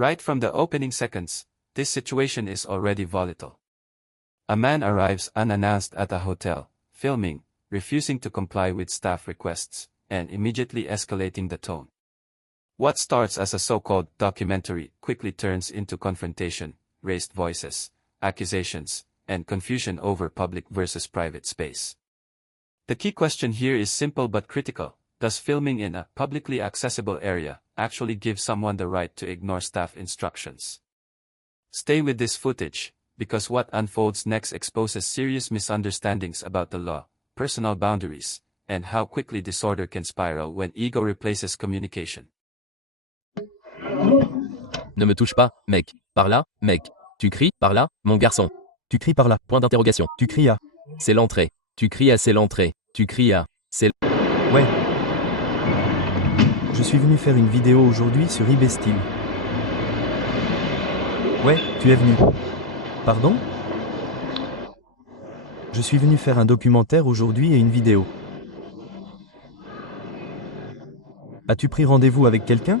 Right from the opening seconds, this situation is already volatile. A man arrives unannounced at a hotel, filming, refusing to comply with staff requests, and immediately escalating the tone. What starts as a so-called documentary quickly turns into confrontation, raised voices, accusations, and confusion over public versus private space. The key question here is simple but critical. Does filming in a publicly accessible area actually give someone the right to ignore staff instructions? Stay with this footage, because what unfolds next exposes serious misunderstandings about the law, personal boundaries, and how quickly disorder can spiral when ego replaces communication. Ne me touche pas, mec. Par là, mec. Tu cries, par là, mon garçon. Tu cries par là. Point d'interrogation. Tu cries à. C'est l'entrée. Tu cries à c'est l'entrée. Tu cries à. C'est... Ouais. Je suis venu faire une vidéo aujourd'hui sur eBay Style. Ouais, tu es venu. Pardon? Je suis venu faire un documentaire aujourd'hui et une vidéo. As-tu pris rendez-vous avec quelqu'un?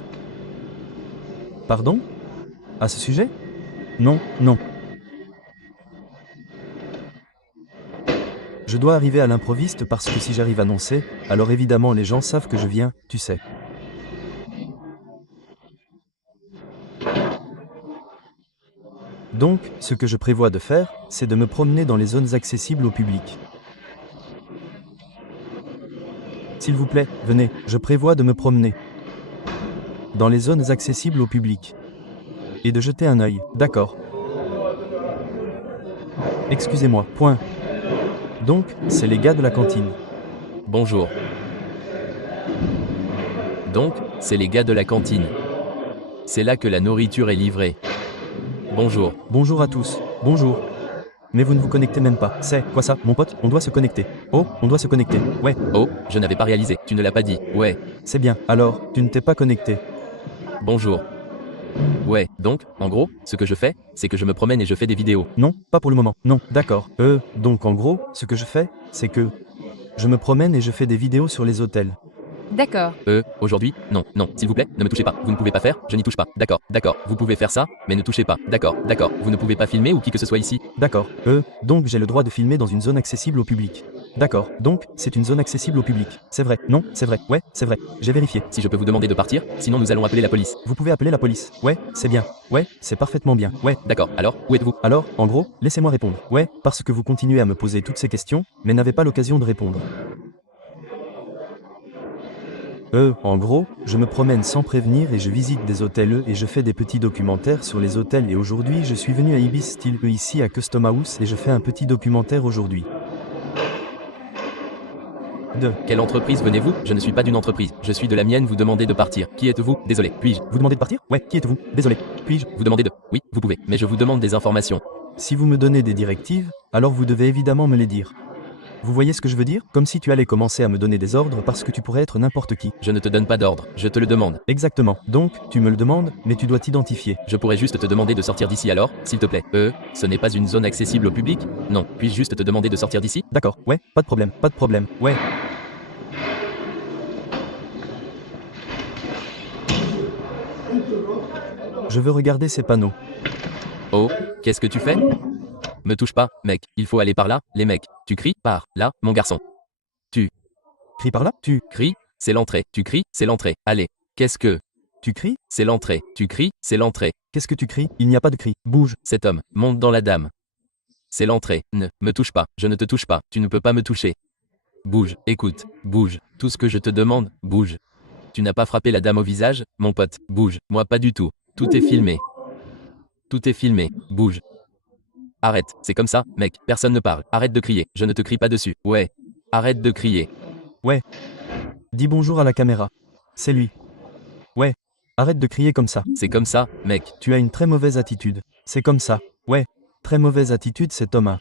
Pardon? À ce sujet? Non, non. Je dois arriver à l'improviste parce que si j'arrive annoncé, alors évidemment les gens savent que je viens, tu sais. Donc, ce que je prévois de faire, c'est de me promener dans les zones accessibles au public. S'il vous plaît, venez, je prévois de me promener dans les zones accessibles au public. Et de jeter un œil, d'accord. Excusez-moi, point. Donc, c'est les gars de la cantine. Bonjour. Donc, c'est les gars de la cantine. C'est là que la nourriture est livrée. Bonjour. Bonjour à tous. Bonjour. Mais vous ne vous connectez même pas. C'est quoi ça, mon pote? On doit se connecter. Oh, on doit se connecter. Ouais. Oh, je n'avais pas réalisé. Tu ne l'as pas dit. Ouais. C'est bien. Alors, tu ne t'es pas connecté. Bonjour. Ouais, donc, en gros, ce que je fais, c'est que je me promène et je fais des vidéos. Non, pas pour le moment. Non, d'accord. Donc en gros, ce que je fais, c'est que je me promène et je fais des vidéos sur les hôtels. D'accord. Aujourd'hui, non, non, s'il vous plaît, ne me touchez pas. Vous ne pouvez pas faire, je n'y touche pas. D'accord, d'accord. Vous pouvez faire ça, mais ne touchez pas. D'accord, d'accord. Vous ne pouvez pas filmer ou qui que ce soit ici. D'accord. Donc j'ai le droit de filmer dans une zone accessible au public. D'accord. Donc, c'est une zone accessible au public. C'est vrai. Non, c'est vrai. Ouais, c'est vrai. J'ai vérifié. Si je peux vous demander de partir, sinon nous allons appeler la police. Vous pouvez appeler la police. Ouais, c'est bien. Ouais, c'est parfaitement bien. Ouais. D'accord, alors, où êtes-vous? Alors, en gros, laissez-moi répondre. Ouais, parce que vous continuez à me poser toutes ces questions, mais n'avez pas l'occasion de répondre. En gros, je me promène sans prévenir et je visite des hôtels et je fais des petits documentaires sur les hôtels et aujourd'hui je suis venu à Ibis Style ici à Custom House et je fais un petit documentaire aujourd'hui. De quelle entreprise venez-vous? Je ne suis pas d'une entreprise, je suis de la mienne, vous demandez de partir. Qui êtes-vous? Désolé, puis-je? Vous demandez de partir? Ouais, qui êtes-vous? Désolé, puis-je? Vous demandez de... Oui, vous pouvez, mais je vous demande des informations. Si vous me donnez des directives, alors vous devez évidemment me les dire. Vous voyez ce que je veux dire? Comme si tu allais commencer à me donner des ordres parce que tu pourrais être n'importe qui. Je ne te donne pas d'ordre, je te le demande. Exactement. Donc, tu me le demandes, mais tu dois t'identifier. Je pourrais juste te demander de sortir d'ici alors, s'il te plaît. Ce n'est pas une zone accessible au public? Non. Puis-je juste te demander de sortir d'ici? D'accord, ouais, pas de problème, pas de problème, ouais. Je veux regarder ces panneaux. Oh, qu'est-ce que tu fais? Me touche pas, mec, il faut aller par là, les mecs. Tu cries, par là, mon garçon. Tu cries par là? Tu cries, c'est l'entrée. Tu cries, c'est l'entrée. Allez, qu'est-ce que... Tu cries? C'est l'entrée. Tu cries, c'est l'entrée. Qu'est-ce que tu cries? Il n'y a pas de cri. Bouge. Cet homme, monte dans la dame. C'est l'entrée. Ne me touche pas, je ne te touche pas. Tu ne peux pas me toucher. Bouge, écoute, bouge. Tout ce que je te demande, bouge. Tu n'as pas frappé la dame au visage, mon pote. Bouge, moi pas du tout. Tout est filmé. Tout est filmé. Bouge. Arrête, c'est comme ça, mec, personne ne parle. Arrête de crier, je ne te crie pas dessus. Ouais. Arrête de crier. Ouais. Dis bonjour à la caméra. C'est lui. Ouais. Arrête de crier comme ça. C'est comme ça, mec. Tu as une très mauvaise attitude. C'est comme ça. Ouais. Très mauvaise attitude, c'est Thomas.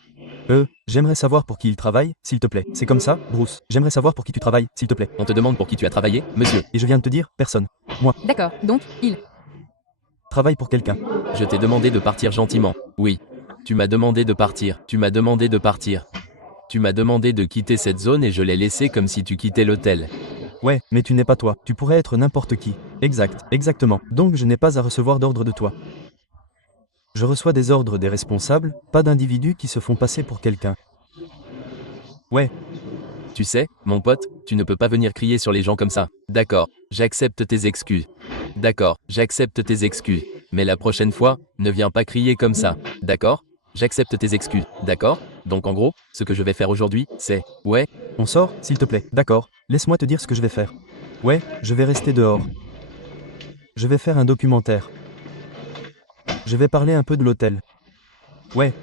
J'aimerais savoir pour qui il travaille, s'il te plaît. C'est comme ça, Bruce. J'aimerais savoir pour qui tu travailles, s'il te plaît. On te demande pour qui tu as travaillé, monsieur. Et je viens de te dire, personne. Moi. D'accord, donc, il travaille pour quelqu'un. Je t'ai demandé de partir gentiment. Oui. Tu m'as demandé de partir. Tu m'as demandé de partir. Tu m'as demandé de quitter cette zone et je l'ai laissé comme si tu quittais l'hôtel. Ouais, mais tu n'es pas toi. Tu pourrais être n'importe qui. Exact, exactement. Donc je n'ai pas à recevoir d'ordre de toi. Je reçois des ordres des responsables, pas d'individus qui se font passer pour quelqu'un. Ouais, Tu sais, mon pote, tu ne peux pas venir crier sur les gens comme ça. D'accord, j'accepte tes excuses. D'accord, j'accepte tes excuses. Mais la prochaine fois, ne viens pas crier comme ça. D'accord? J'accepte tes excuses. D'accord? Donc en gros, ce que je vais faire aujourd'hui, c'est... Ouais, on sort, s'il te plaît. D'accord, laisse-moi te dire ce que je vais faire. Ouais, je vais rester dehors. Je vais faire un documentaire. Je vais parler un peu de l'hôtel. Ouais.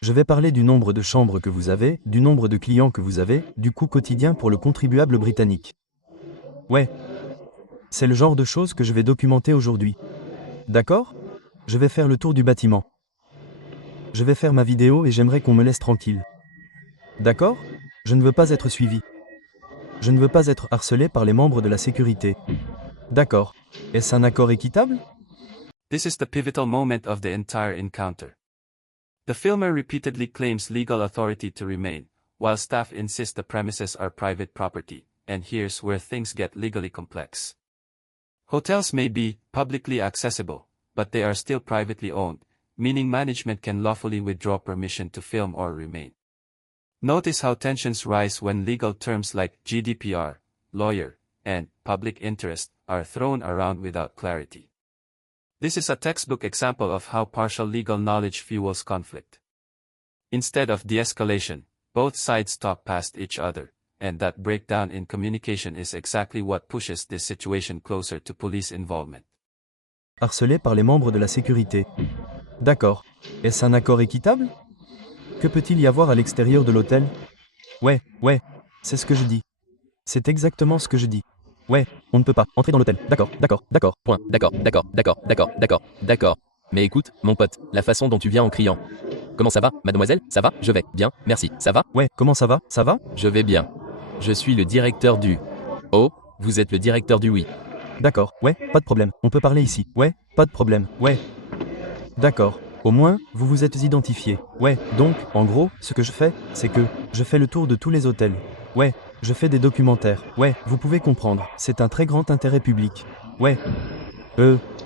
Je vais parler du nombre de chambres que vous avez, du nombre de clients que vous avez, du coût quotidien pour le contribuable britannique. Ouais. C'est le genre de choses que je vais documenter aujourd'hui. D'accord? Je vais faire le tour du bâtiment. Je vais faire ma vidéo et j'aimerais qu'on me laisse tranquille. D'accord? Je ne veux pas être suivi. Je ne veux pas être harcelé par les membres de la sécurité. D'accord. Est-ce un accord équitable? This is the pivotal moment of the entire encounter. The filmer repeatedly claims legal authority to remain, while staff insist the premises are private property, and here's where things get legally complex. Hotels may be publicly accessible, but they are still privately owned, meaning management can lawfully withdraw permission to film or remain. Notice how tensions rise when legal terms like GDPR, lawyer, and public interest are thrown around without clarity. This is a textbook example of how partial legal knowledge fuels conflict. Instead of de-escalation, both sides talk past each other, and that breakdown in communication is exactly what pushes this situation closer to police involvement. Harcelé par les membres de la sécurité. D'accord. Est-ce un accord équitable? Que peut-il y avoir à l'extérieur de l'hôtel? Ouais, c'est ce que je dis. C'est exactement ce que je dis. Ouais, on ne peut pas entrer dans l'hôtel. D'accord. point. D'accord. Mais écoute, mon pote, la façon dont tu viens en criant. Comment ça va, mademoiselle? Ça va? Je vais bien, merci. Ça va? Ouais, comment ça va? Ça va? Je vais bien. Je suis le directeur du... Oh, vous êtes le directeur du oui. D'accord, ouais, pas de problème. On peut parler ici. Ouais, pas de problème. Ouais. D'accord. Au moins, vous vous êtes identifié. Ouais, donc, en gros, ce que je fais, c'est que je fais le tour de tous les hôtels. Ouais, je fais des documentaires. Ouais, vous pouvez comprendre, c'est un très grand intérêt public. Ouais.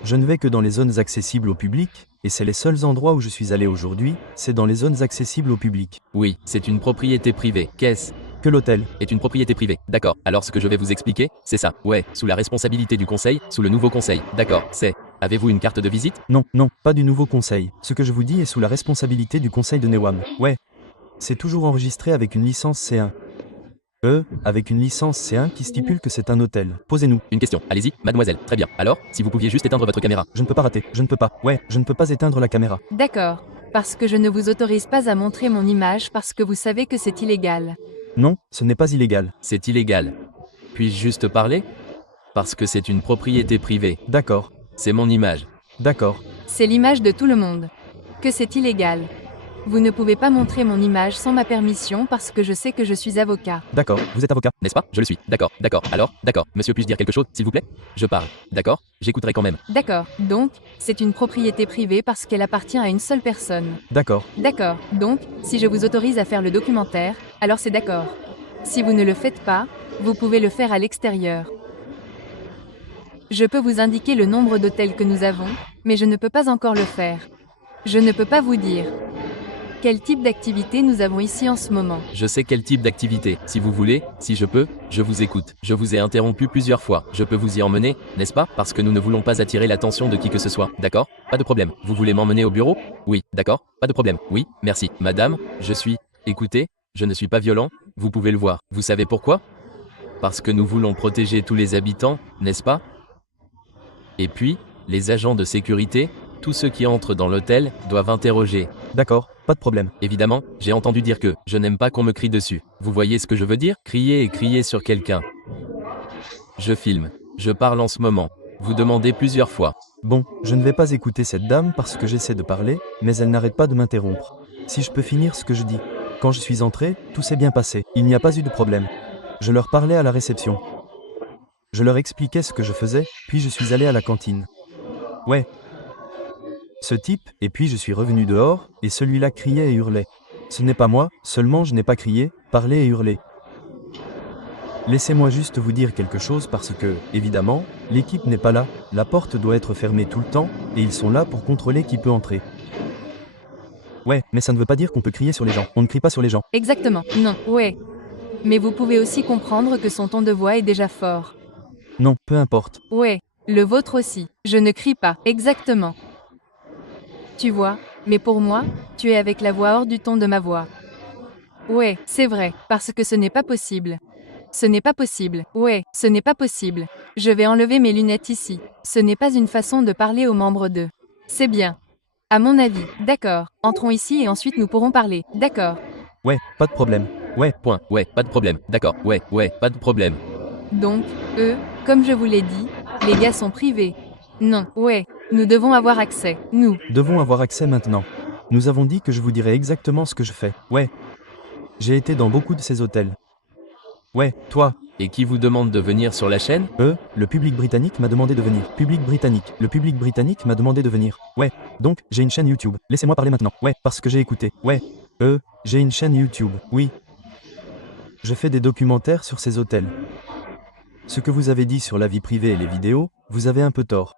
Je ne vais que dans les zones accessibles au public, et c'est les seuls endroits où je suis allé aujourd'hui, c'est dans les zones accessibles au public. Oui, c'est une propriété privée. Qu'est-ce Que l'hôtel. est une propriété privée? D'accord. Alors ce que je vais vous expliquer, c'est ça. Ouais, sous la responsabilité du conseil, sous le nouveau conseil. D'accord, c'est... Avez-vous une carte de visite? Non, pas du nouveau conseil. Ce que je vous dis est sous la responsabilité du conseil de Newham. Ouais. C'est toujours enregistré avec une licence C1. Avec une licence C1 qui stipule que c'est un hôtel. Posez-nous. Une question, allez-y, mademoiselle. Très bien. Alors, si vous pouviez juste éteindre votre caméra. Je ne peux pas rater, je ne peux pas. Ouais, je ne peux pas éteindre la caméra. D'accord. Parce que je ne vous autorise pas à montrer mon image parce que vous savez que c'est illégal. Non, ce n'est pas illégal. C'est illégal. Puis-je juste parler? Parce que c'est une propriété privée. D'accord, C'est mon image. d'accord. C'est l'image de tout le monde. Que c'est illégal. Vous ne pouvez pas montrer mon image sans ma permission parce que je sais que je suis avocat. D'accord, vous êtes avocat. N'est-ce pas? Je le suis. D'accord. Alors, d'accord. Monsieur, puis-je dire quelque chose, s'il vous plaît? Je parle. D'accord? J'écouterai quand même. D'accord. Donc, c'est une propriété privée parce qu'elle appartient à une seule personne. D'accord, D'accord. Donc, si je vous autorise à faire le documentaire, alors c'est d'accord. Si vous ne le faites pas, vous pouvez le faire à l'extérieur. Je peux vous indiquer le nombre d'hôtels que nous avons, mais je ne peux pas encore le faire. Je ne peux pas vous dire. Quel type d'activité nous avons ici en ce moment? Je sais quel type d'activité. Si vous voulez, si je peux, je vous écoute. Je vous ai interrompu plusieurs fois. Je peux vous y emmener, n'est-ce pas? Parce que nous ne voulons pas attirer l'attention de qui que ce soit. D'accord? Pas de problème. Vous voulez m'emmener au bureau? Oui, d'accord. Pas de problème. Oui, merci. Madame, je suis... Écoutez, je ne suis pas violent, vous pouvez le voir. Vous savez pourquoi? Parce que nous voulons protéger tous les habitants, n'est-ce pas? Et puis, les agents de sécurité, tous ceux qui entrent dans l'hôtel, doivent interroger. d'accord, pas de problème. Évidemment, j'ai entendu dire que je n'aime pas qu'on me crie dessus. Vous voyez ce que je veux dire? Crier et crier sur quelqu'un. Je filme. Je parle en ce moment. Vous demandez plusieurs fois. Bon, je ne vais pas écouter cette dame parce que j'essaie de parler, mais elle n'arrête pas de m'interrompre. Si je peux finir ce que je dis. Quand je suis entré, tout s'est bien passé. Il n'y a pas eu de problème. Je leur parlais à la réception. Je leur expliquais ce que je faisais, puis je suis allé à la cantine. Ouais. Ce type, et puis je suis revenu dehors, et celui-là criait et hurlait. Ce n'est pas moi, seulement je n'ai pas crié, parlé et hurlé. Laissez-moi juste vous dire quelque chose parce que, évidemment, l'équipe n'est pas là, la porte doit être fermée tout le temps, et ils sont là pour contrôler qui peut entrer. Ouais, mais ça ne veut pas dire qu'on peut crier sur les gens. On ne crie pas sur les gens. Exactement, non, ouais. Mais vous pouvez aussi comprendre que son ton de voix est déjà fort. Non, peu importe. Ouais, le vôtre aussi. Je ne crie pas, exactement. Tu vois, mais pour moi, tu es avec la voix hors du ton de ma voix. Ouais, c'est vrai, parce que ce n'est pas possible. Ce n'est pas possible. Ouais, ce n'est pas possible. Je vais enlever mes lunettes ici. Ce n'est pas une façon de parler aux membres d'eux. C'est bien. À mon avis, d'accord. Entrons ici et ensuite nous pourrons parler. D'accord. Ouais, pas de problème. Ouais, Point. Ouais, pas de problème. D'accord. Ouais, pas de problème. Donc, eux, comme je vous l'ai dit, les gars sont privés. Non, ouais, nous devons avoir accès. Nous. devons avoir accès maintenant. Nous avons dit que je vous dirais exactement ce que je fais. Ouais. J'ai été dans beaucoup de ces hôtels. Ouais, toi. Et qui vous demande de venir sur la chaîne? Le public britannique m'a demandé de venir. Public britannique. Le public britannique m'a demandé de venir. Ouais. Donc, j'ai une chaîne YouTube. Laissez-moi parler maintenant. Ouais, parce que j'ai écouté. Ouais. J'ai une chaîne YouTube. Oui. Je fais des documentaires sur ces hôtels. Ce que vous avez dit sur la vie privée et les vidéos, vous avez un peu tort.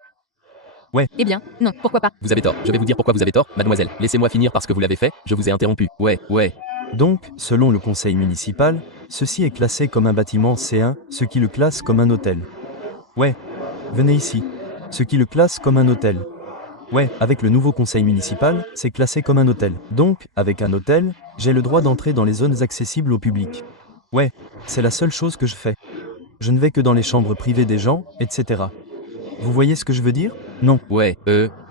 Eh bien, non, pourquoi pas. Vous avez tort. Je vais vous dire pourquoi vous avez tort, mademoiselle. Laissez-moi finir parce que vous l'avez fait. Je vous ai interrompu. Ouais. Donc, selon le conseil municipal, ceci est classé comme un bâtiment C1, ce qui le classe comme un hôtel. Ouais. Venez ici. Ce qui le classe comme un hôtel. Ouais, avec le nouveau conseil municipal, c'est classé comme un hôtel. Donc, avec un hôtel, j'ai le droit d'entrer dans les zones accessibles au public. Ouais, c'est la seule chose que je fais. Je ne vais que dans les chambres privées des gens, etc. Vous voyez ce que je veux dire? Non. Ouais,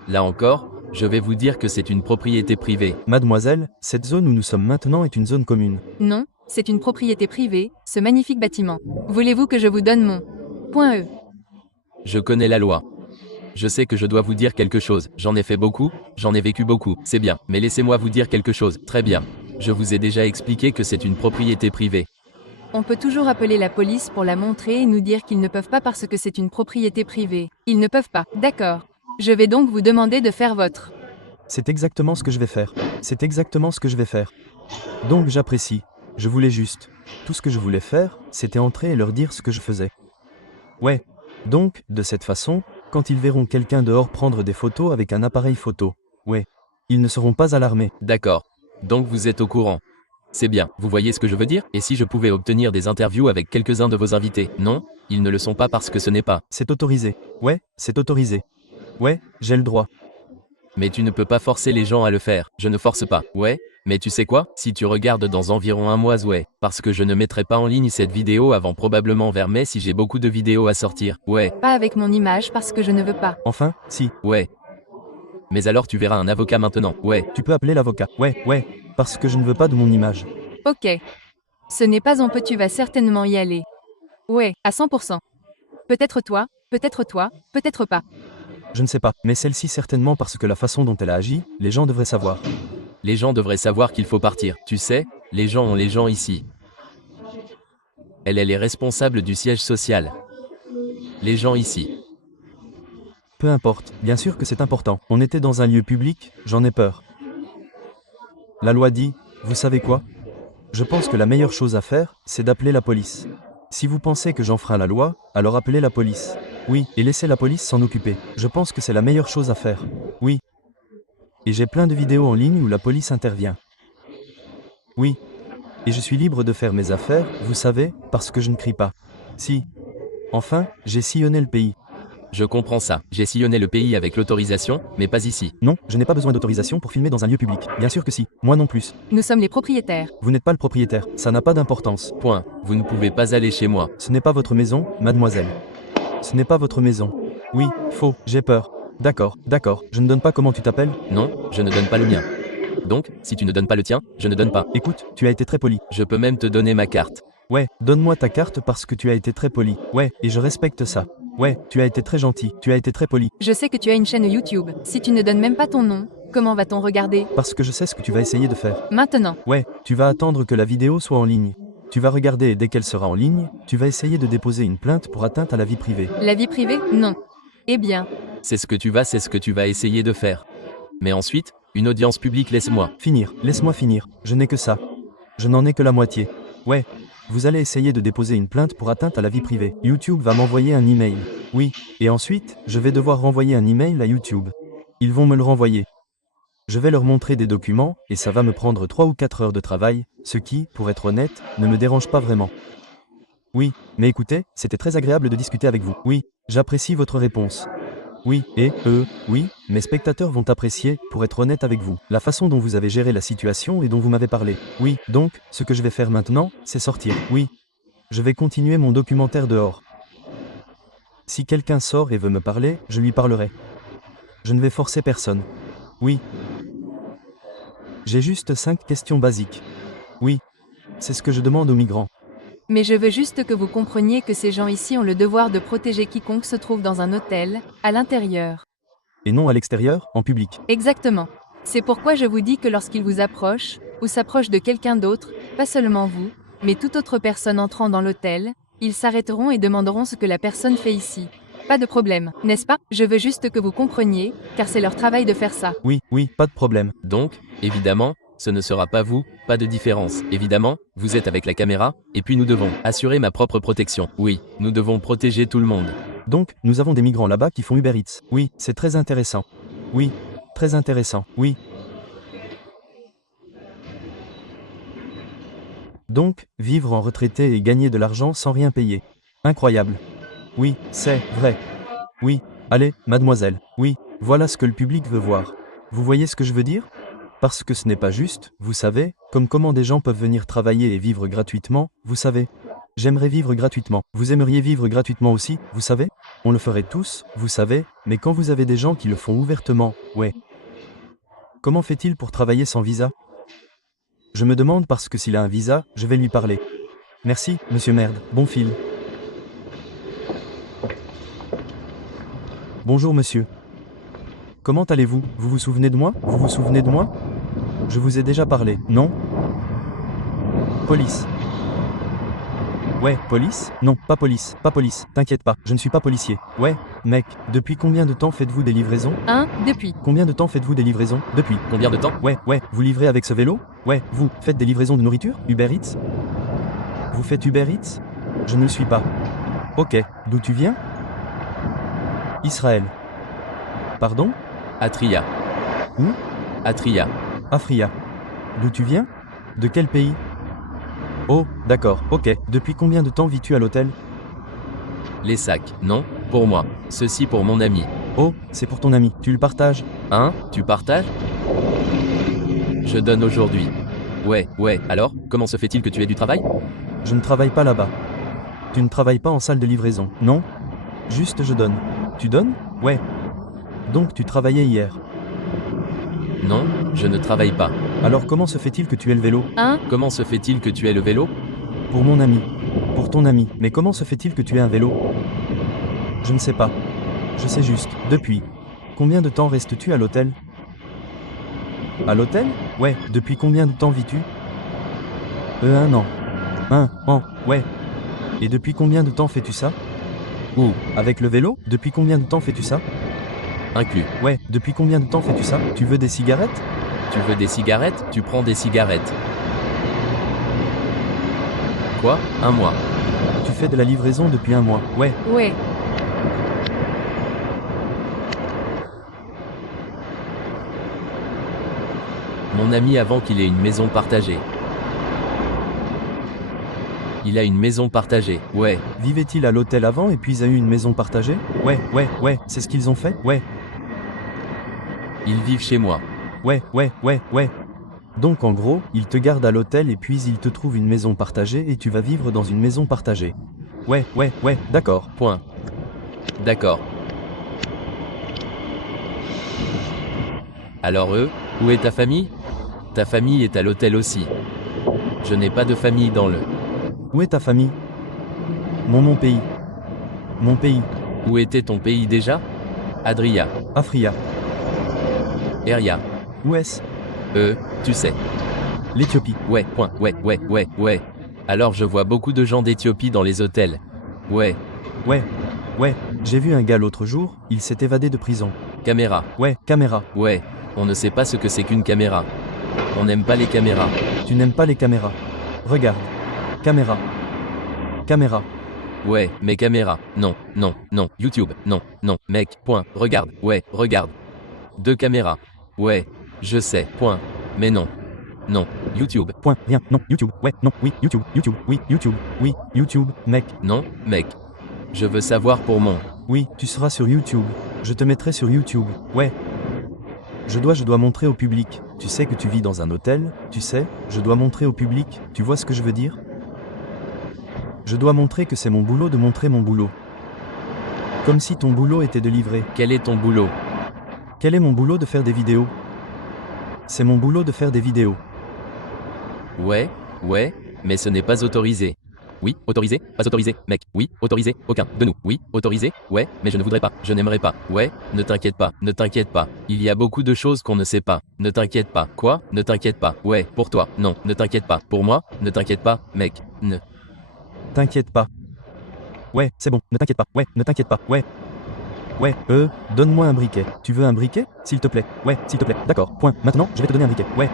là encore, je vais vous dire que c'est une propriété privée. Mademoiselle, cette zone où nous sommes maintenant est une zone commune. Non, c'est une propriété privée, ce magnifique bâtiment. Voulez-vous que je vous donne mon point E? Je connais la loi. Je sais que je dois vous dire quelque chose. J'en ai fait beaucoup, j'en ai vécu beaucoup. C'est bien, mais laissez-moi vous dire quelque chose. Très bien. Je vous ai déjà expliqué que c'est une propriété privée. On peut toujours appeler la police pour la montrer et nous dire qu'ils ne peuvent pas parce que c'est une propriété privée. Ils ne peuvent pas. D'accord. Je vais donc vous demander de faire votre. C'est exactement ce que je vais faire. C'est exactement ce que je vais faire. Donc j'apprécie. Je voulais juste. Tout ce que je voulais faire, c'était entrer et leur dire ce que je faisais. Ouais. Donc, de cette façon, quand ils verront quelqu'un dehors prendre des photos avec un appareil photo, ouais, ils ne seront pas alarmés. D'accord. Donc vous êtes au courant. C'est bien, vous voyez ce que je veux dire? Et si je pouvais obtenir des interviews avec quelques-uns de vos invités? Non, ils ne le sont pas parce que ce n'est pas. C'est autorisé. Ouais, c'est autorisé. Ouais, j'ai le droit. Mais tu ne peux pas forcer les gens à le faire. Je ne force pas. Ouais, mais tu sais quoi? Si tu regardes dans environ un mois, ouais. Parce que je ne mettrai pas en ligne cette vidéo avant probablement vers mai si j'ai beaucoup de vidéos à sortir. Ouais, Pas avec mon image parce que je ne veux pas. Enfin, si, ouais. Mais alors tu verras un avocat maintenant. Ouais, tu peux appeler l'avocat. Ouais, parce que je ne veux pas de mon image. Ok. Ce n'est pas on peut, tu vas certainement y aller. Ouais, à 100%. Peut-être toi, peut-être pas. Je ne sais pas, mais celle-ci certainement parce que la façon dont elle a agi, les gens devraient savoir. les gens devraient savoir qu'il faut partir. Tu sais, les gens ont les gens ici. Elle est responsable du siège social. Les gens ici. Peu importe, bien sûr que c'est important. On était dans un lieu public, j'en ai peur. La loi dit, vous savez quoi? Je pense que la meilleure chose à faire, c'est d'appeler la police. Si vous pensez que j'enfreins la loi, alors appelez la police. Oui, et laissez la police s'en occuper. Je pense que c'est la meilleure chose à faire. Oui. Et j'ai plein de vidéos en ligne où la police intervient. Oui. Et je suis libre de faire mes affaires, vous savez, parce que je ne crie pas. Si. Enfin, j'ai sillonné le pays. Je comprends ça. J'ai sillonné le pays avec l'autorisation, mais pas ici. Non, je n'ai pas besoin d'autorisation pour filmer dans un lieu public. Bien sûr que si. Moi non plus. Nous sommes les propriétaires. Vous n'êtes pas le propriétaire. Ça n'a pas d'importance. Point. Vous ne pouvez pas aller chez moi. Ce n'est pas votre maison, mademoiselle. Ce n'est pas votre maison. Oui, faux, j'ai peur. D'accord, je ne donne pas comment tu t'appelles. Non, je ne donne pas le mien. Donc, si tu ne donnes pas le tien, je ne donne pas. Écoute, tu as été très poli. Je peux même te donner ma carte. Ouais, donne-moi ta carte parce que tu as été très poli. Ouais, et je respecte ça. Ouais, tu as été très gentil, tu as été très poli. Je sais que tu as une chaîne YouTube. Si tu ne donnes même pas ton nom, comment va-t-on regarder? Parce que je sais ce que tu vas essayer de faire. Maintenant. Ouais, tu vas attendre que la vidéo soit en ligne. Tu vas regarder et dès qu'elle sera en ligne, tu vas essayer de déposer une plainte pour atteinte à la vie privée. La vie privée? Non. Eh bien, C'est ce que tu vas essayer de faire. Mais ensuite, une audience publique, laisse-moi. Finir, laisse-moi finir. Je n'ai que ça. Je n'en ai que la moitié. Ouais. Vous allez essayer de déposer une plainte pour atteinte à la vie privée. YouTube va m'envoyer un email. Oui. Et ensuite, je vais devoir renvoyer un email à YouTube. Ils vont me le renvoyer. Je vais leur montrer des documents, et ça va me prendre 3 ou 4 heures de travail, ce qui, pour être honnête, ne me dérange pas vraiment. Oui, mais écoutez, c'était très agréable de discuter avec vous. Oui, j'apprécie votre réponse. Oui, et, oui, mes spectateurs vont apprécier, pour être honnête avec vous, la façon dont vous avez géré la situation et dont vous m'avez parlé. Oui, donc, ce que je vais faire maintenant, c'est sortir. Oui. Je vais continuer mon documentaire dehors. Si quelqu'un sort et veut me parler, je lui parlerai. Je ne vais forcer personne. Oui. J'ai juste 5 questions basiques. Oui. C'est ce que je demande aux migrants. Mais je veux juste que vous compreniez que ces gens ici ont le devoir de protéger quiconque se trouve dans un hôtel, à l'intérieur. Et non à l'extérieur, en public. Exactement. C'est pourquoi je vous dis que lorsqu'ils vous approchent, ou s'approchent de quelqu'un d'autre, pas seulement vous, mais toute autre personne entrant dans l'hôtel, ils s'arrêteront et demanderont ce que la personne fait ici. Pas de problème, n'est-ce pas? Je veux juste que vous compreniez, car c'est leur travail de faire ça. Oui, pas de problème. Donc, évidemment, ce ne sera pas vous, pas de différence. Évidemment, vous êtes avec la caméra, et puis nous devons assurer ma propre protection. Oui, nous devons protéger tout le monde. Donc, nous avons des migrants là-bas qui font Uber Eats. Oui, c'est très intéressant. Oui, très intéressant. Oui. Donc, vivre en retraité et gagner de l'argent sans rien payer. Incroyable. Oui, c'est vrai. Oui, allez, mademoiselle. Oui, voilà ce que le public veut voir. Vous voyez ce que je veux dire? Parce que ce n'est pas juste, vous savez, comme comment des gens peuvent venir travailler et vivre gratuitement, vous savez. J'aimerais vivre gratuitement. Vous aimeriez vivre gratuitement aussi, vous savez? On le ferait tous, vous savez, mais quand vous avez des gens qui le font ouvertement, ouais. Comment fait-il pour travailler sans visa? Je me demande parce que s'il a un visa, je vais lui parler. Merci, monsieur Merde, bon fil. Bonjour monsieur. Comment allez-vous? Vous vous souvenez de moi? Vous vous souvenez de moi? Je vous ai déjà parlé, non? Police. Ouais, police? Non, pas police, t'inquiète pas, je ne suis pas policier. Ouais, mec, depuis combien de temps faites-vous des livraisons? Depuis. Combien de temps faites-vous des livraisons? Depuis. Combien de temps? Ouais, vous livrez avec ce vélo? Ouais, vous faites des livraisons de nourriture? Uber Eats? Vous faites Uber Eats? Je ne le suis pas. Ok, d'où tu viens? Israël. Pardon? Atria. Où? Atria. Afria. D'où tu viens? De quel pays? Oh, d'accord, ok. Depuis combien de temps vis-tu à l'hôtel? Les sacs, non, pour moi. Ceci pour mon ami. Oh, c'est pour ton ami, tu le partages? Hein? Tu partages? Je donne aujourd'hui. Ouais, alors, comment se fait-il que tu aies du travail? Je ne travaille pas là-bas. Tu ne travailles pas en salle de livraison, non? Juste je donne. Tu donnes? Ouais. Donc tu travaillais hier. Non, je ne travaille pas. Alors comment se fait-il que tu aies le vélo? Comment se fait-il que tu aies le vélo? Pour mon ami. Pour ton ami. Mais comment se fait-il que tu aies un vélo? Je ne sais pas. Je sais juste. Depuis. Combien de temps restes-tu à l'hôtel? À l'hôtel? Ouais. Depuis combien de temps vis-tu? 1 an. 1 an. Ouais. Et depuis combien de temps fais-tu ça? Où? Avec le vélo? Depuis combien de temps fais-tu ça? Inclus. Ouais. Depuis combien de temps fais-tu ça? Tu veux des cigarettes? Tu veux des cigarettes? Tu prends des cigarettes. Quoi? 1 mois. Tu fais de la livraison depuis 1 mois. Ouais. Ouais. Mon ami avant qu'il ait une maison partagée. Il a une maison partagée, ouais. Vivait-il à l'hôtel avant et puis a eu une maison partagée? Ouais, c'est ce qu'ils ont fait? Ouais. Ils vivent chez moi. Ouais. Donc en gros, ils te gardent à l'hôtel et puis ils te trouvent une maison partagée et tu vas vivre dans une maison partagée. Ouais, d'accord. Point. D'accord. Alors où est ta famille? Ta famille est à l'hôtel aussi. Je n'ai pas de famille dans le... Où est ta famille? Mon pays. Mon pays. Où était ton pays déjà? Adria. Afria. Eria. Où est-ce? Tu sais. L'Éthiopie. Ouais. Alors je vois beaucoup de gens d'Éthiopie dans les hôtels. Ouais. J'ai vu un gars l'autre jour, il s'est évadé de prison. Caméra. Ouais, caméra. Ouais. On ne sait pas ce que c'est qu'une caméra. On n'aime pas les caméras. Tu n'aimes pas les caméras. Regarde. Caméra. Caméra. Ouais, mes caméras. Non, non, non. YouTube. Non, non. Mec, point. Regarde. Ouais, regarde. 2 caméras. Ouais, je sais. Point. Mais non. Non. YouTube. Point. Rien. Non. YouTube. Ouais. Non. Oui. YouTube. YouTube. Oui. YouTube. Oui. YouTube. Mec. Non, mec. Je veux savoir pour mon... Oui, tu seras sur YouTube. Je te mettrai sur YouTube. Ouais. Je dois montrer au public. Tu sais que tu vis dans un hôtel, tu sais, je dois montrer au public, tu vois ce que je veux dire? Je dois montrer que c'est mon boulot de montrer mon boulot. Comme si ton boulot était de livrer. Quel est ton boulot? Quel est mon boulot de faire des vidéos? C'est mon boulot de faire des vidéos. Ouais, mais ce n'est pas autorisé. Oui, autorisé, pas autorisé, mec, oui, autorisé, aucun de nous, oui, autorisé, ouais, mais je ne voudrais pas, je n'aimerais pas, ouais, ne t'inquiète pas, il y a beaucoup de choses qu'on ne sait pas, ne t'inquiète pas, quoi, ne t'inquiète pas, ouais, pour toi, non, ne t'inquiète pas, pour moi, ne t'inquiète pas, mec, ne. T'inquiète pas. Ouais, c'est bon, ne t'inquiète pas, ouais, ne t'inquiète pas, ouais. Ouais, donne-moi un briquet. Tu veux un briquet? S'il te plaît. Ouais, s'il te plaît. D'accord, point. Maintenant, je vais te donner un briquet. Ouais.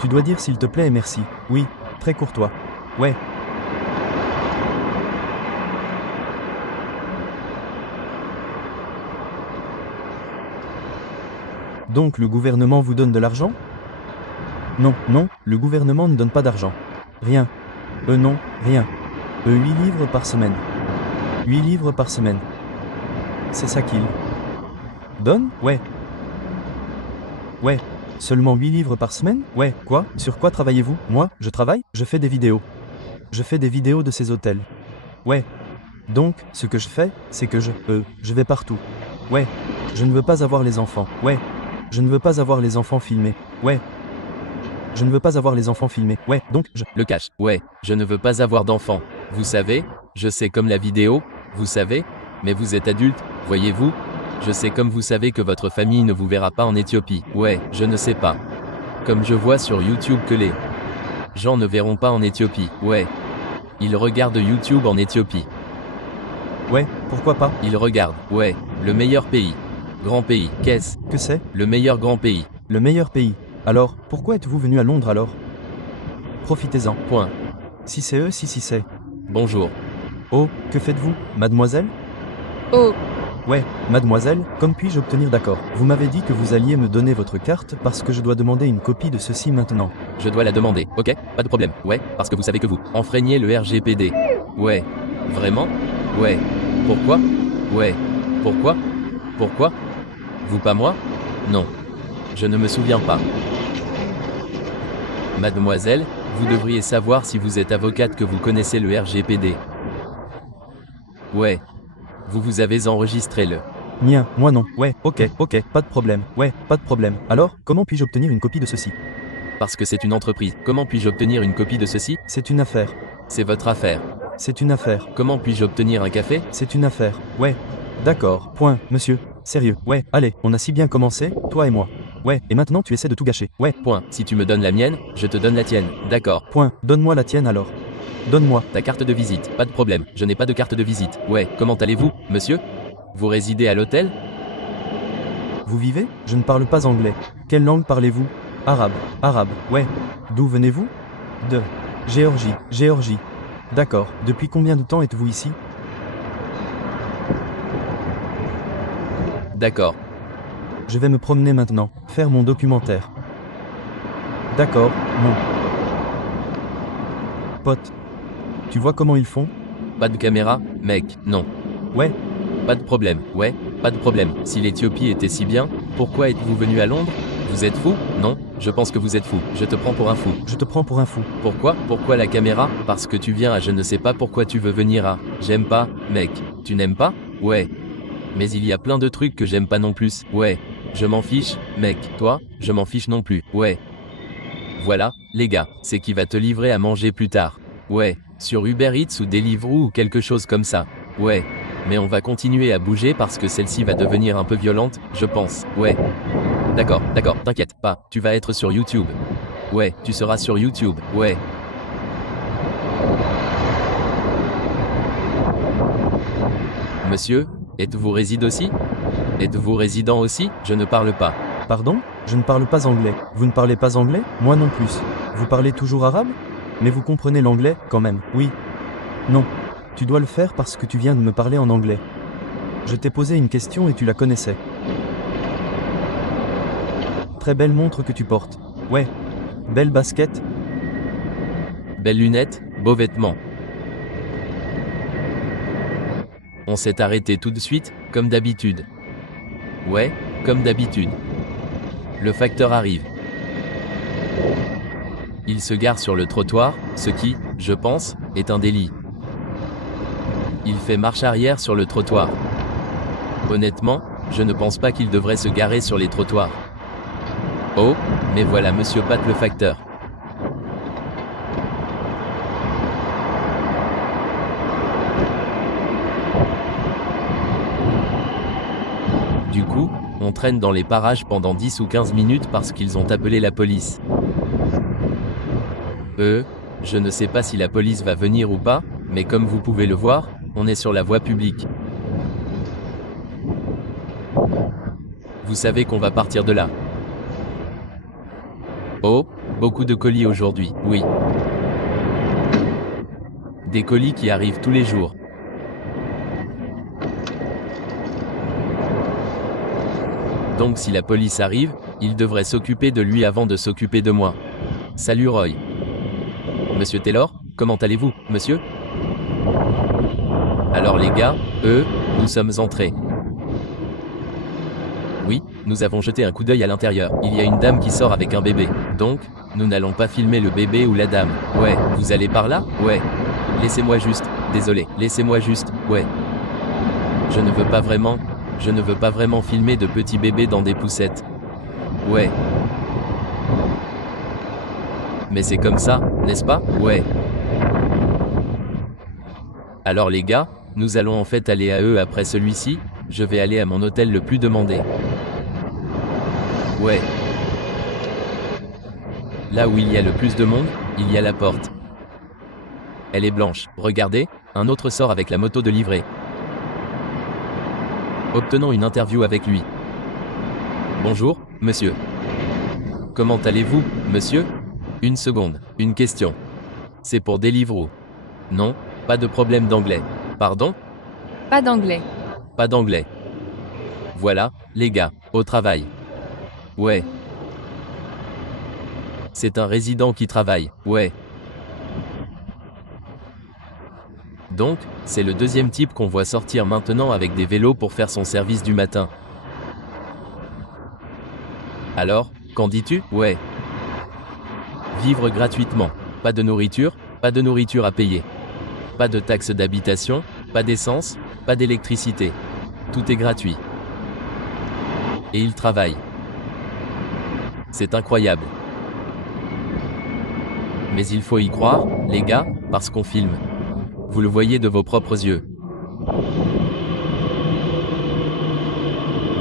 Tu dois dire s'il te plaît et merci. Oui, très courtois. Ouais. Donc le gouvernement vous donne de l'argent? Non, non, le gouvernement ne donne pas d'argent. Rien. Non, rien. 8 livres par semaine. 8 livres par semaine. C'est ça qu'il donne? Ouais. Ouais. Seulement 8 livres par semaine? Ouais. Quoi? Sur quoi travaillez-vous? Moi, je travaille, je fais des vidéos. Je fais des vidéos de ces hôtels. Ouais. Donc, ce que je fais, c'est que je vais partout. Ouais. Je ne veux pas avoir les enfants. Ouais. Je ne veux pas avoir les enfants filmés. Ouais. Je ne veux pas avoir les enfants filmés. Ouais. Donc, je... Le cache. Ouais. Je ne veux pas avoir d'enfants. Vous savez, je sais comme la vidéo, vous savez, mais vous êtes adulte, voyez-vous? Je sais comme vous savez que votre famille ne vous verra pas en Éthiopie. Ouais, je ne sais pas. Comme je vois sur YouTube que les gens ne verront pas en Éthiopie. Ouais. Ils regardent YouTube en Éthiopie. Ouais, pourquoi pas? Ils regardent. Ouais. Le meilleur pays. Grand pays. Qu'est-ce que c'est? Le meilleur grand pays. Le meilleur pays. Alors, pourquoi êtes-vous venu à Londres alors? Profitez-en. Point. Si c'est eux, si c'est. Bonjour. Oh, que faites-vous, mademoiselle? Oh, Ouais, mademoiselle, comme puis-je obtenir d'accord? Vous m'avez dit que vous alliez me donner votre carte parce que je dois demander une copie de ceci maintenant. Je dois la demander, ok? Pas de problème. Ouais, parce que vous savez que vous enfreignez le RGPD. Ouais. Vraiment? Ouais. Pourquoi? Ouais. Pourquoi? Pourquoi? Vous pas moi? Non. Je ne me souviens pas. Mademoiselle, vous devriez savoir si vous êtes avocate que vous connaissez le RGPD. Ouais. Vous avez enregistré le... Mien, moi non. Ouais, ok, pas de problème. Ouais, pas de problème. Alors, comment puis-je obtenir une copie de ceci? Parce que c'est une entreprise. Comment puis-je obtenir une copie de ceci? C'est une affaire. C'est votre affaire. C'est une affaire. Comment puis-je obtenir un café? C'est une affaire. Ouais. D'accord, point, monsieur. Sérieux. Ouais, allez, on a si bien commencé, toi et moi. Ouais, et maintenant tu essaies de tout gâcher. Ouais. Point. Si tu me donnes la mienne, je te donne la tienne. D'accord. Point. Donne-moi la tienne alors. Donne-moi. Ta carte de visite. Pas de problème. Je n'ai pas de carte de visite. Ouais. Comment allez-vous, monsieur? Vous résidez à l'hôtel? Vous vivez? Je ne parle pas anglais. Quelle langue parlez-vous? Arabe. Arabe. Ouais. D'où venez-vous? De Géorgie. Géorgie. D'accord. Depuis combien de temps êtes-vous ici? D'accord. Je vais me promener maintenant, faire mon documentaire. D'accord, mon pote. Tu vois comment ils font? Pas de caméra, mec, non. Ouais. Pas de problème, ouais, pas de problème. Si l'Éthiopie était si bien, pourquoi êtes-vous venu à Londres? Vous êtes fou? Non, je pense que vous êtes fou. Je te prends pour un fou. Je te prends pour un fou. Pourquoi? Pourquoi la caméra? Parce que tu viens à je ne sais pas pourquoi tu veux venir à... J'aime pas, mec. Tu n'aimes pas? Ouais. Mais il y a plein de trucs que j'aime pas non plus. Ouais. Je m'en fiche, mec. Toi, je m'en fiche non plus. Ouais. Voilà, les gars, c'est qui va te livrer à manger plus tard. Ouais. Sur Uber Eats ou Deliveroo ou quelque chose comme ça. Ouais. Mais on va continuer à bouger parce que celle-ci va devenir un peu violente, je pense. Ouais. D'accord, t'inquiète pas, tu vas être sur YouTube. Ouais, tu seras sur YouTube, ouais. Monsieur, êtes-vous résident aussi? Êtes-vous résident aussi? Je ne parle pas. Pardon? Je ne parle pas anglais. Vous ne parlez pas anglais? Moi non plus. Vous parlez toujours arabe? Mais vous comprenez l'anglais, quand même. Oui. Non. Tu dois le faire parce que tu viens de me parler en anglais. Je t'ai posé une question et tu la connaissais. Très belle montre que tu portes. Ouais. Belle basket. Belles lunettes, beaux vêtements. On s'est arrêté tout de suite, comme d'habitude. Ouais, comme d'habitude. Le facteur arrive. Il se gare sur le trottoir, ce qui, je pense, est un délit. Il fait marche arrière sur le trottoir. Honnêtement, je ne pense pas qu'il devrait se garer sur les trottoirs. Oh, mais voilà Monsieur Pat le facteur. Du coup, on traîne dans les parages pendant 10 ou 15 minutes parce qu'ils ont appelé la police. Je ne sais pas si la police va venir ou pas, mais comme vous pouvez le voir, on est sur la voie publique. Vous savez qu'on va partir de là. Oh, beaucoup de colis aujourd'hui, oui. Des colis qui arrivent tous les jours. Donc si la police arrive, il devrait s'occuper de lui avant de s'occuper de moi. Salut Roy. Monsieur Taylor, comment allez-vous, monsieur? Alors les gars, nous sommes entrés. Oui, nous avons jeté un coup d'œil à l'intérieur. Il y a une dame qui sort avec un bébé. Donc, nous n'allons pas filmer le bébé ou la dame. Ouais, vous allez par là? Ouais. Laissez-moi juste. Désolé, laissez-moi juste. Ouais. Je ne veux pas vraiment filmer de petits bébés dans des poussettes. Ouais. Mais c'est comme ça, n'est-ce pas? Ouais. Alors les gars, nous allons en fait aller à eux après celui-ci. Je vais aller à mon hôtel le plus demandé. Ouais. Là où il y a le plus de monde, il y a la porte. Elle est blanche. Regardez, un autre sort avec la moto de livret. Obtenons une interview avec lui. Bonjour, monsieur. Comment allez-vous, monsieur? Une seconde, une question. C'est pour Deliveroo. Non, pas de problème d'anglais. Pardon? Pas d'anglais. Pas d'anglais. Voilà, les gars, au travail. Ouais. C'est un résident qui travaille, ouais. Donc, c'est le deuxième type qu'on voit sortir maintenant avec des vélos pour faire son service du matin. Alors, qu'en dis-tu? Ouais. Vivre gratuitement. Pas de nourriture à payer. Pas de taxe d'habitation, pas d'essence, pas d'électricité. Tout est gratuit. Et il travaille. C'est incroyable. Mais il faut y croire, les gars, parce qu'on filme. Vous le voyez de vos propres yeux.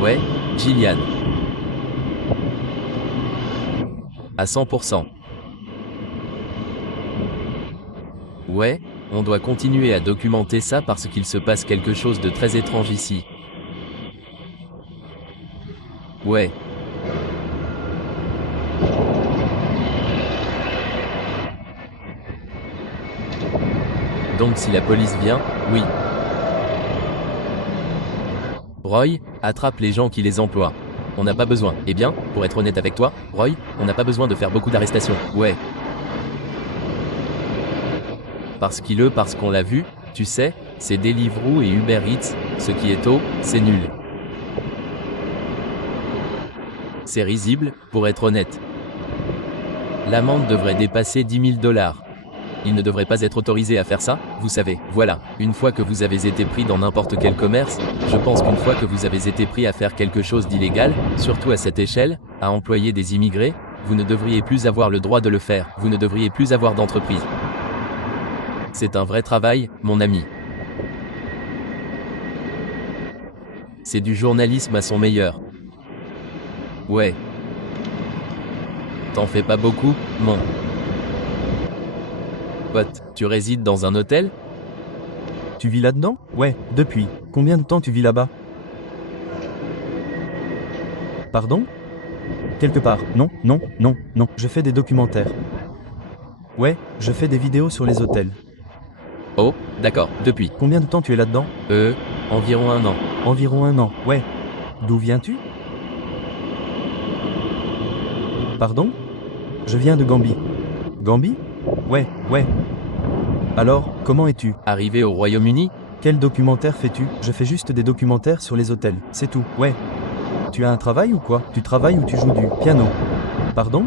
Ouais, Gillian. À 100%. Ouais, on doit continuer à documenter ça parce qu'il se passe quelque chose de très étrange ici. Ouais. Donc si la police vient, oui. Roy, attrape les gens qui les emploient. On n'a pas besoin. Eh bien, pour être honnête avec toi, Roy, on n'a pas besoin de faire beaucoup d'arrestations. Ouais. Parce qu'on l'a vu, tu sais, c'est Deliveroo et Uber Eats, ce qui est c'est nul. C'est risible, pour être honnête. L'amende devrait dépasser 10 000 $. Il ne devrait pas être autorisé à faire ça, vous savez. Voilà, une fois que vous avez été pris dans n'importe quel commerce, je pense qu'une fois que vous avez été pris à faire quelque chose d'illégal, surtout à cette échelle, à employer des immigrés, vous ne devriez plus avoir le droit de le faire, vous ne devriez plus avoir d'entreprise. C'est un vrai travail, mon ami. C'est du journalisme à son meilleur. Ouais. T'en fais pas beaucoup, mon pote, tu résides dans un hôtel? Tu vis là-dedans? Ouais, depuis. Combien de temps tu vis là-bas? Pardon? Quelque part. Non, non, non, non. Je fais des documentaires. Ouais, je fais des vidéos sur les hôtels. Oh, d'accord, depuis. Combien de temps tu es là-dedans? Environ 1 an. Environ 1 an, ouais. D'où viens-tu? Pardon? Je viens de Gambie. Gambie? Ouais, ouais. Alors, comment es-tu? Arrivé au Royaume-Uni? Quel documentaire fais-tu? Je fais juste des documentaires sur les hôtels, c'est tout, ouais. Tu as un travail ou quoi? Tu travailles ou tu joues du piano? Pardon?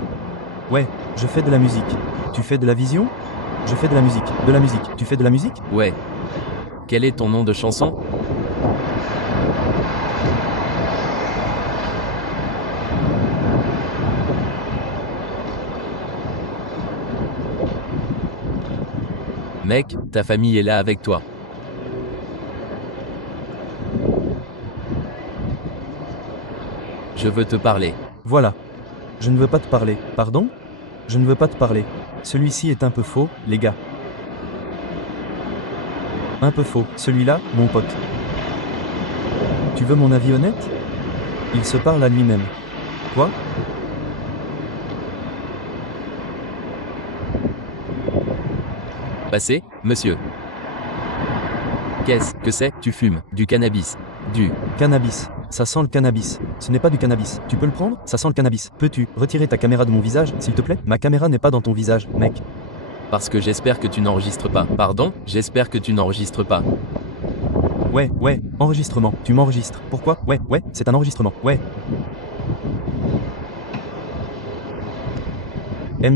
Ouais, je fais de la musique. Tu fais de la vision? Je fais de la musique. De la musique. Tu fais de la musique? Ouais. Quel est ton nom de chanson? Mec, ta famille est là avec toi. Je veux te parler. Voilà. Je ne veux pas te parler. Pardon? Je ne veux pas te parler. Celui-ci est un peu faux, les gars. Un peu faux. Celui-là, mon pote. Tu veux mon avis honnête? Il se parle à lui-même. Quoi? Passez, monsieur. Qu'est-ce que c'est? Tu fumes du cannabis. Du Cannabis. Ça sent le cannabis. Ce n'est pas du cannabis. Tu peux le prendre? Ça sent le cannabis. Peux-tu retirer ta caméra de mon visage, s'il te plaît? Ma caméra n'est pas dans ton visage, mec. Parce que j'espère que tu n'enregistres pas. Pardon? J'espère que tu n'enregistres pas. Ouais, enregistrement. Tu m'enregistres. Pourquoi? Ouais, c'est un enregistrement. Ouais.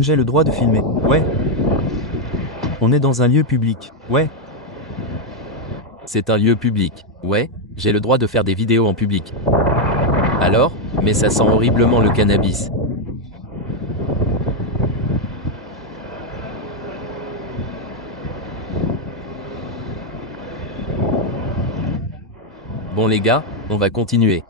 J'ai le droit de filmer. Ouais. On est dans un lieu public. Ouais. C'est un lieu public. Ouais, j'ai le droit de faire des vidéos en public. Alors? Mais ça sent horriblement le cannabis. Bon les gars, on va continuer.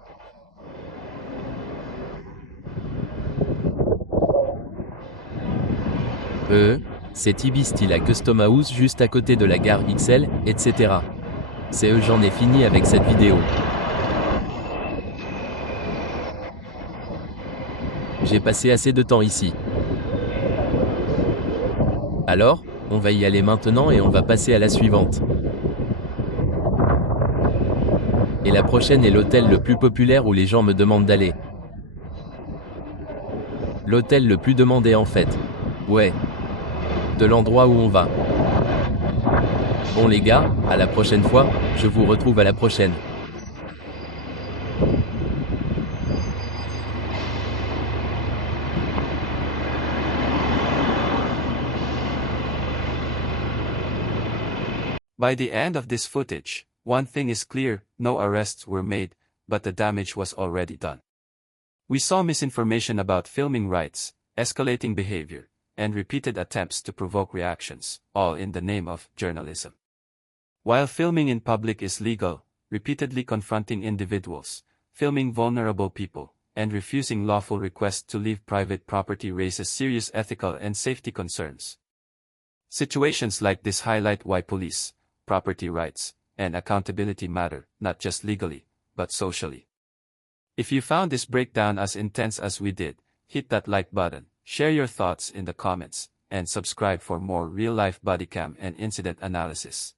C'est Ibis Style à Custom House juste à côté de la gare XL, etc. C'est eux, j'en ai fini avec cette vidéo. J'ai passé assez de temps ici. Alors, on va y aller maintenant et on va passer à la suivante. Et la prochaine est l'hôtel le plus populaire où les gens me demandent d'aller. L'hôtel le plus demandé en fait. Ouais. De l'endroit où on va. Bon les gars, à la prochaine fois, je vous retrouve à la prochaine. By the end of this footage, one thing is clear, no arrests were made, but the damage was already done. We saw misinformation about filming rights, escalating behavior, and repeated attempts to provoke reactions, all in the name of journalism. While filming in public is legal, repeatedly confronting individuals, filming vulnerable people, and refusing lawful requests to leave private property raises serious ethical and safety concerns. Situations like this highlight why police, property rights, and accountability matter, not just legally, but socially. If you found this breakdown as intense as we did, hit that like button, share your thoughts in the comments, and subscribe for more real-life bodycam and incident analysis.